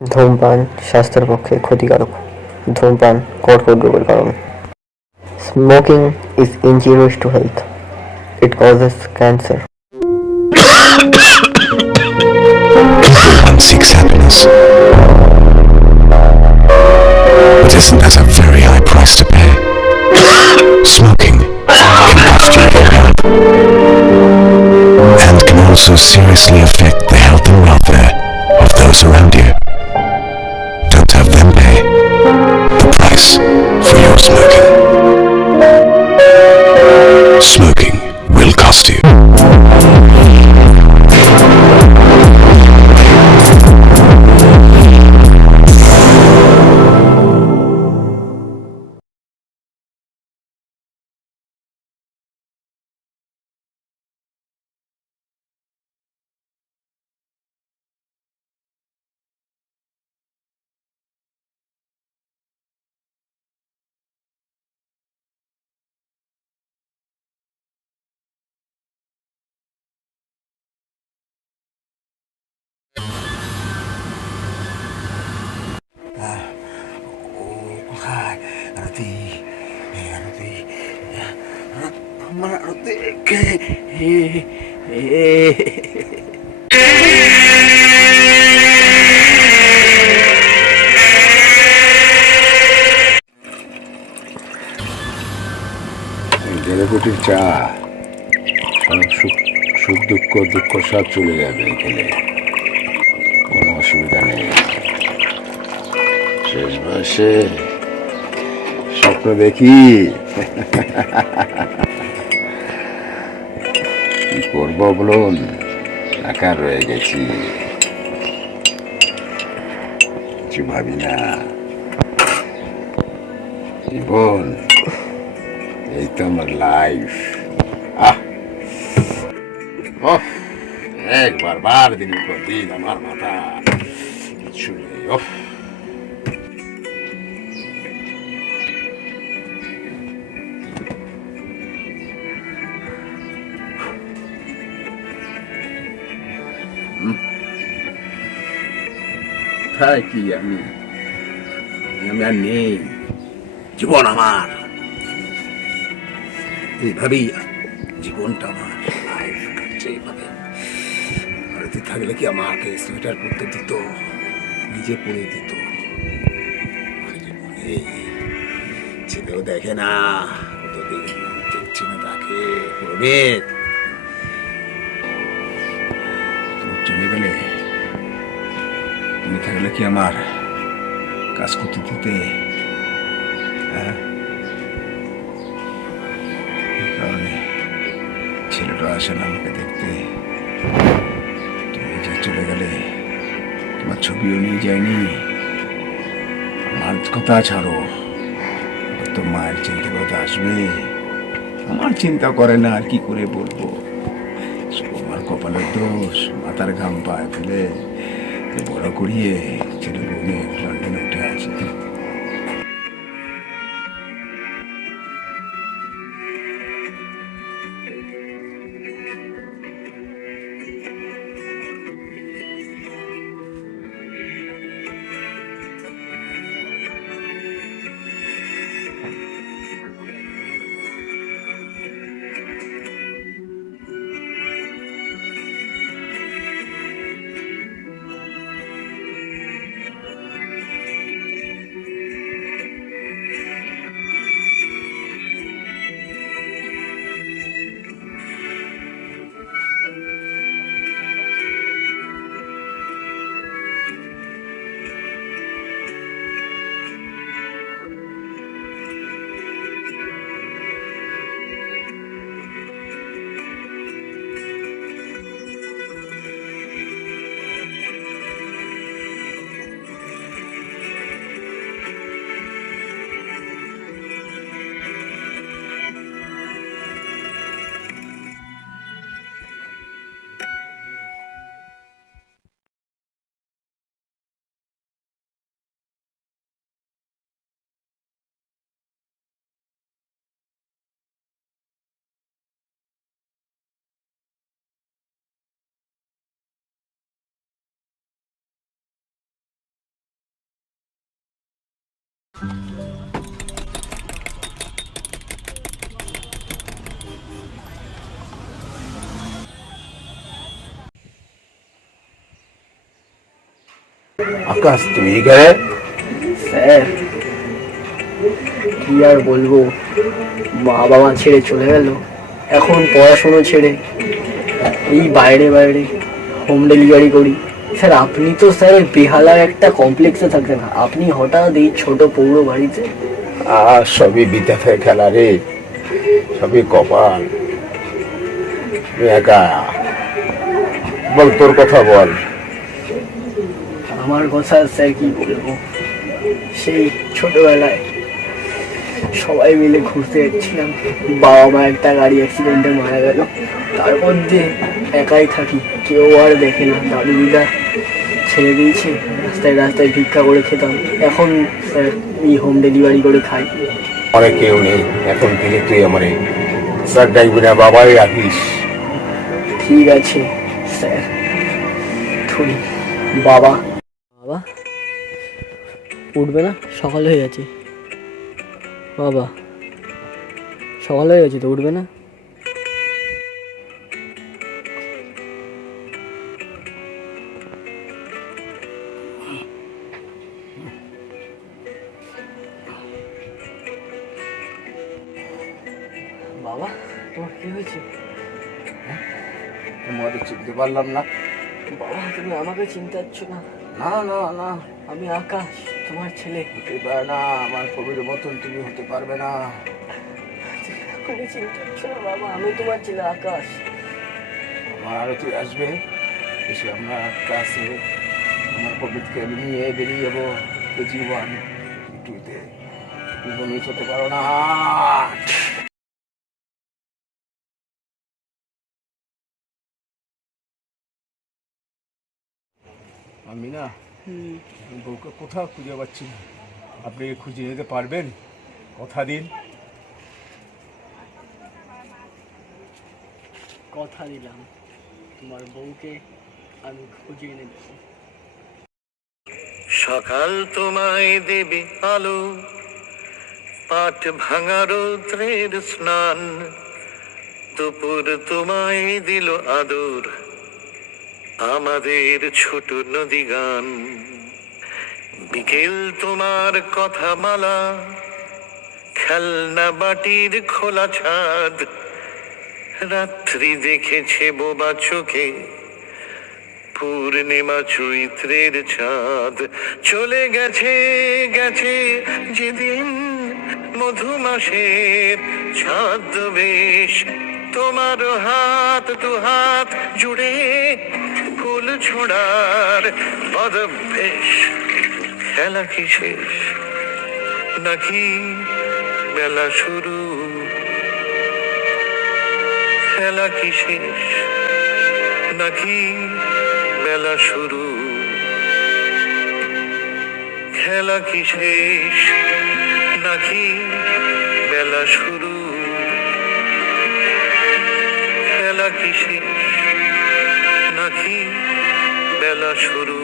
ধূমপান স্বাস্থ্যের পক্ষে ক্ষতিকারক। ধূমপান কর্কট রোগের কারণ। Smoking is injurious to health. It causes cancer. Everyone seeks happiness, but isn't that a very high price to pay? Smoking can cost you your health and can also seriously affect the health and welfare of those around you. Don't have them pay the price for your smoking. Smoking will cost you. Roti, roti, mana roti? গেরকুটির চা সব সুখ দুঃখ সব চলে যাবে খেলে, কোনো অসুবিধা নেই। শেষ বয়সে স্বপ্ন দেখি কি করবো বলুন, একা রয়ে গেছি, কিছু ভাবি না। জীবন এই তো আমার লাইফ। একবার বার দিনের পর দিন আমার মাথা কিছু নেই। কোথায় কি আমি আমি আর নেই, জীবন আমার এইভাবেই, জীবনটা আমার লাইফ কাটছে এইভাবে। ভারতে থাকলে কি আমাকে সোয়েটার পরতে দিত, নিজে পরে দিত, ছেলেও দেখে না, কতদিন দেখছি না তাকে। প্রবেদ তুমি চলে গেলে, তুমি থাকলে কি আমার কাজ করতে দিতে? হ্যাঁ, কারণে ছেলেটা আসে না আমাকে দেখতে। তুমি যে চলে গেলে, তোমার ছবিও নিয়ে যায়নি। আমার কথা ছাড়ো, তো মায়ের চিন্তা কথা আসবে, আমার চিন্তা করে না, আর কি করে বলবো? আমার কপালের দোষ, মাথার ঘাম পায়ে ফেলে বড় করিয়ে ছেলে বউ নিয়ে লন্ডনে উঠে আছে। আকাশ, তুমি এখানে? স্যার কি আর বলবো, মা বাবা ছেড়ে চলে গেল, এখন পড়াশুনো ছেড়ে এই বাইরে বাইরে হোম ডেলিভারি করি। স্যার আপনি তো স্যার ওই বেহালার একটা কমপ্লেক্সে থাকেন, আপনি হঠাৎ এই ছোট পৌর বাড়িতে? আর সবই বিধাতে খেলা রে, সবই কপাল। তুই একা, বল তোর কথা বল। আমার কথা স্যার কি বলবো, সেই ছোটবেলায় সবাই মিলে ঘুরতে যাচ্ছিলাম, বাবা মা একটা গাড়ি অ্যাক্সিডেন্টে মারা গেল, তারপর দিয়ে একাই থাকি, কেউ আর দেখে না, দাদু দিদা ছেড়ে দিয়েছে, রাস্তায় রাস্তায় ভিক্ষা করে খেতাম, এখন স্যার এই হোম ডেলিভারি করে খাই। অনেক কেউ নেই, এখন থেকে তুই আমার স্যার ডাকবি না, বাবাই রাখিস। ঠিক আছে স্যার, থুই বাবা। বাবা উঠবে না? সকাল হয়ে গেছে বাবা, সকাল হয়ে গেছে তো, উঠবে না? বাবা তোমার কি হয়েছে? তোমাদের চিনতে পারলাম না। বাবা তুমি আমাকে চিনতে পারছো না? না না না, আমি আকাশ, তোমার ছেলে। হতে পারে না, আমার কবির মতন তুমি হতে পারবে না। তুমি চিনতে পারছো না বাবা, আমি তোমার ছেলে আকাশ। আমার আরতি আসবে, এসে আমরা ক্লাসে আমার কবিরকে আমি নিয়ে বেরিয়ে যাবো জীবন টুইতে। তুমি মিস হতে পারো না। আমি না বউকে কোথাও খুঁজে পাচ্ছি না, আপনি কি খুঁজে নিতে পারবেন? কথা দিন। কথা দিলাম, তোমার বউকে আমি খুঁজে এনে দেবো। সকাল তোমায় দেবে আলো, পাট ভাঙা রৌদ্রের স্নান, দুপুর তোমায় দিল আদর, আমাদের ছোট নদী গান। বিকেল তোমার কথা মালা, খেলনা বাটির খোলা ছাদ, রাত্রি দেখেছে বোবা চোখে পূর্ণিমা চৈত্রের চাঁদ। চলে গেছে গেছে যেদিন মধুমাসের ছদ্মবেশ, তোমার হাত দু হাত জুড়ে ফুল ছোড়ার পদবেশ। খেলা কি শেষ নাকি বেলা শুরু? খেলা কি শেষ নাকি বেলা শুরু? খেলা কি শেষ নাকি বেলা শুরু? খেলা কি শেষ নাকি বেলা শুরু?